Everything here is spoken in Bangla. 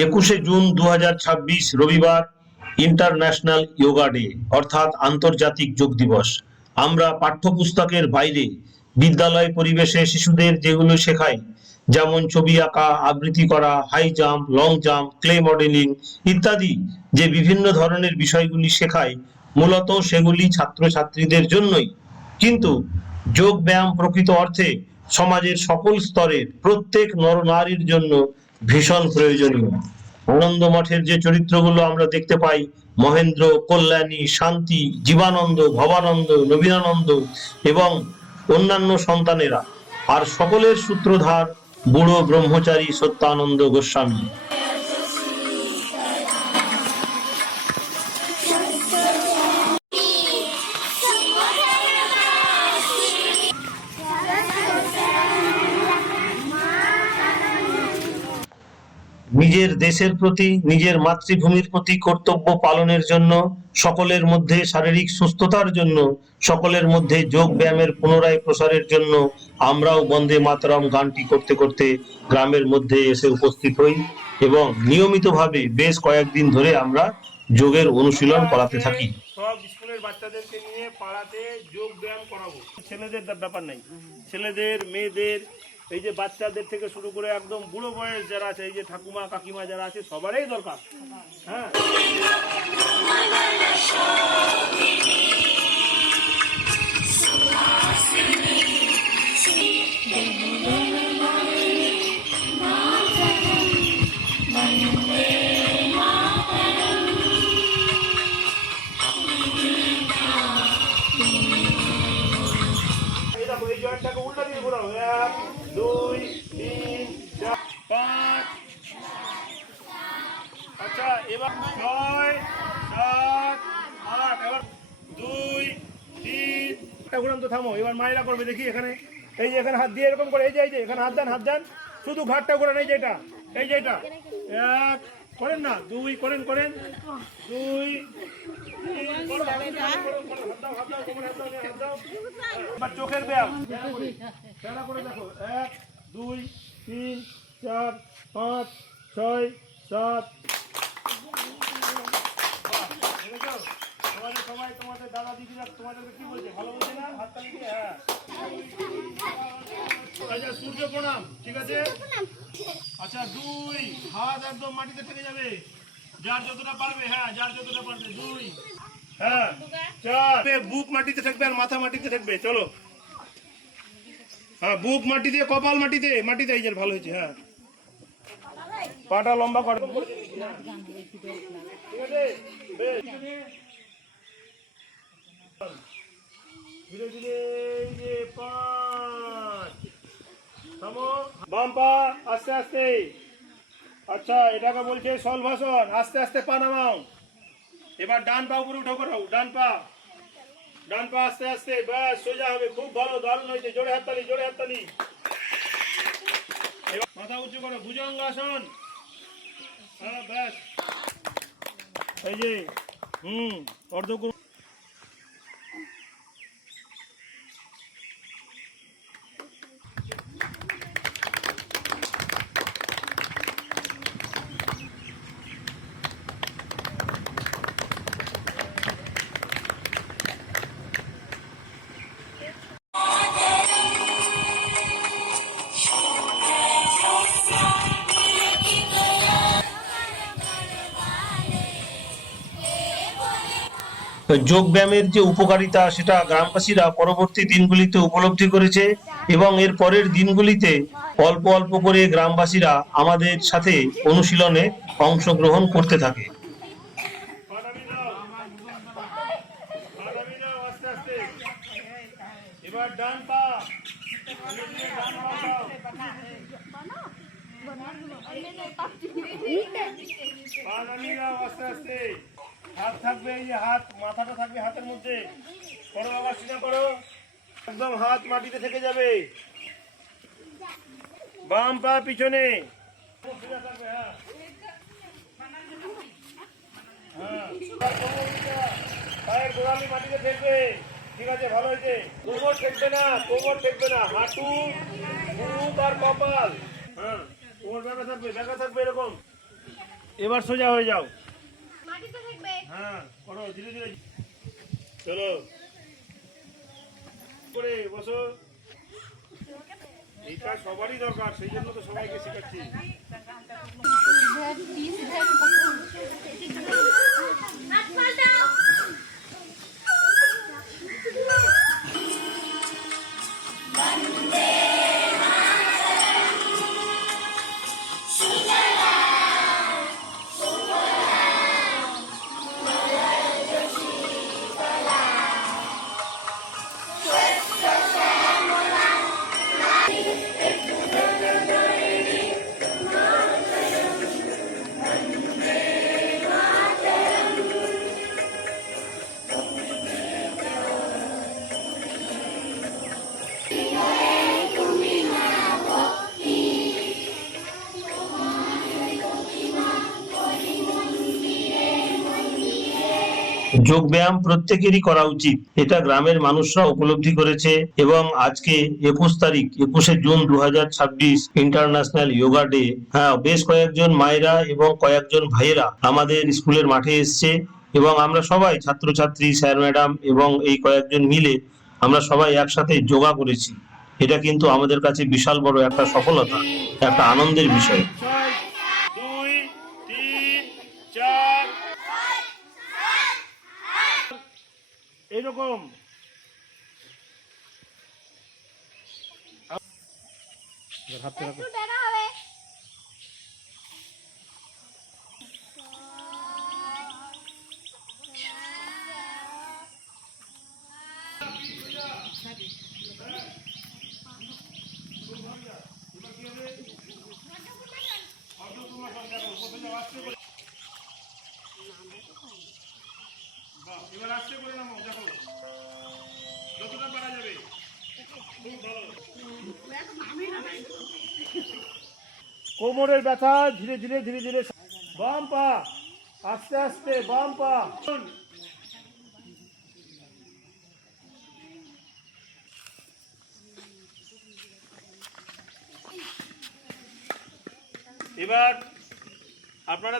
21শে জুন 2026 রবিবার ইন্টারন্যাশনাল যোগা ডে অর্থাৎ আন্তর্জাতিক যোগ দিবস। আমরা পাঠ্যপুস্তকের বাইরে বিদ্যালয় পরিবেশে শিশুদের যেগুলো শেখাই, যেমন ছবি আঁকা, আবৃত্তি করা, high jump, long jump, clay modelling ইত্যাদি, যে বিভিন্ন ধরনের বিষয়গুলি শেখায়, মূলত সেগুলি ছাত্রছাত্রীদের জন্যই। কিন্তু যোগ ব্যায়াম প্রকৃত অর্থে সমাজের সকল স্তরের প্রত্যেক নরনারীর জন্য ভীষণ প্রয়োজনীয়। আনন্দ মঠের যে চরিত্রগুলো আমরা দেখতে পাই, মহেন্দ্র, কল্যাণী, শান্তি, জীবানন্দ, ভবানন্দ, নবীনানন্দ এবং অন্যান্য সন্তানেরা, আর সকলের সূত্রধার বুড়ো ব্রহ্মচারী সত্যানন্দ গোস্বামী। নিজের দেশের প্রতি, নিজের মাতৃভূমির প্রতি কর্তব্য পালনের জন্য, সকলের মধ্যে শারীরিক সুস্থতার জন্য, সকলের মধ্যে যোগ ব্যায়ামের পুনরায় প্রসারের জন্য আমরাও বন্দে মাতরম গানটি করতে করতে গ্রামের মধ্যে এসে উপস্থিত হই এবং নিয়মিতভাবে বেশ কয়েকদিন ধরে আমরা যোগের অনুশীলন করাতে থাকি। সব স্কুলের বাচ্চাদেরকে নিয়ে পাড়াতে যোগ ব্যায়াম করাবো। ছেলেদের ব্যাপার নাই, ছেলেদের, মেয়েদের, এই যে বাচ্চাদের থেকে শুরু করে একদম বুড়ো বয়স যারা আছে, এই যে ঠাকুমা কাকিমা যারা আছে, সবারই দরকার। হ্যাঁ, এই জয়েন্টটাকে উল্টা দিয়ে ঘোরাও। 1 2 3 4 5। আচ্ছা, এবার 6 7 8। এবার 2 3 ঘুরান তো, থামো। এবার মায়েরা করবে, দেখি এখানে, এই যে এখানে হাত দিয়ে এরকম করে, এই যে এখানে হাত দেন, শুধু ঘাটটা ঘোরান, এই যে এটা, 1 করেন না, 2 করেন, 2 চোখের ব্যায়াম খেলা করে দেখো। 1 2 3 4 5 6 7। তোমাদের সবাই, তোমাদের দাদা দিদিরা তোমাদেরকে কি বলছে, ভালো বলছে না? হাতটা দিয়ে, হ্যাঁ। আচ্ছা, সূর্য প্রণাম, ঠিক আছে। আচ্ছা, 2 হাত একদম মাটিতে থেকে যাবে, যার যতটা পারবে। হ্যাঁ, যার যতটা পারবে। 2, হ্যাঁ, 4। বুক মাটিতে থাকবে আর মাথা মাটিতে থাকবে। চলো, হ্যাঁ, বুক মাটিতে, কপাল মাটিতে, এই যে ভালো হয়েছে। হ্যাঁ, পাটা লম্বা করে, ঠিক আছে। ধীরে ধীরে, এই যে 5, থামো, বাম পা আস্তে আস্তে। আচ্ছা, এটাকে বলছে সলভাসন। আস্তে আস্তে পা নামাও। এবার ডান পা উপরে উঠো, করাও ডান পা আস্তে আস্তে, ব্যাস, সোজা হবে। খুব ভালো, দারুণ হয়েছে। জোরে হাততালি। এবার মাথা উঁচু করো, ভুজঙ্গাসন। হ্যাঁ, ব্যাস, এই যে অর্ধ। যোগ ব্যায়ামের যে উপকারিতা, সেটা গ্রামবাসীরা পরবর্তী দিনগুলিতে উপলব্ধি করেছে এবং এর পরের দিনগুলিতে অল্প অল্প করে গ্রামবাসীরা আমাদের সাথে অনুশীলনে অংশগ্রহণ করতে থাকে। এবার ডান পা, আস্তে আস্তে। হাত থাকবে, এই যে হাত, মাথাটা থাকবে হাতের মধ্যে। করো, আবার সিধা করো, একদম হাত মাটিতে থেকে যাবে। বাম পা পিছনে, পায়ের গোড়ালি মাটিতে থাকবে, ঠিক আছে, ভালো হয়েছে। কোমর ঠেকবে না, হাঁটু, মুখ আর কপাল। হ্যাঁ, কোমর ব্যাকা থাকবে এরকম। এবার সোজা হয়ে যাও। মাটিতে থাকবে। হ্যাঁ করো ধীরে ধীরে। চলো করে বসো। এই কাজ সবারই দরকার, সেই জন্য তো সবাইকে শেখাচ্ছি। হাত পাল্টাও। যোগ ব্যায়াম প্রত্যেকেরই করা উচিত, এটা গ্রামের মানুষরা উপলব্ধি করেছে এবং আজকে 21 জুন 2026 ইন্টারন্যাশনাল যোগা ডে। হ্যাঁ, বেশ কয়েকজন মায়েরা এবং কয়েকজন ভাইয়েরা আমাদের স্কুলের মাঠে এসছে এবং আমরা সবাই ছাত্রছাত্রী, স্যার ম্যাডাম এবং এই কয়েকজন মিলে আমরা সবাই একসাথে যোগা করেছি। এটা কিন্তু আমাদের কাছে বিশাল বড় একটা সফলতা, একটা আনন্দের বিষয়। 6 2 3 4 এইরকম। হাতে রাখো। একটু দেখা হবে। এবার আস্তে করে নামো, দেখো যতটা পারা যাবে। খুব ভালো। কোমরের ব্যথা ধীরে ধীরে ধীরে ধীরে। বাম পা আস্তে আস্তে, বাম পা। এবার আপনারা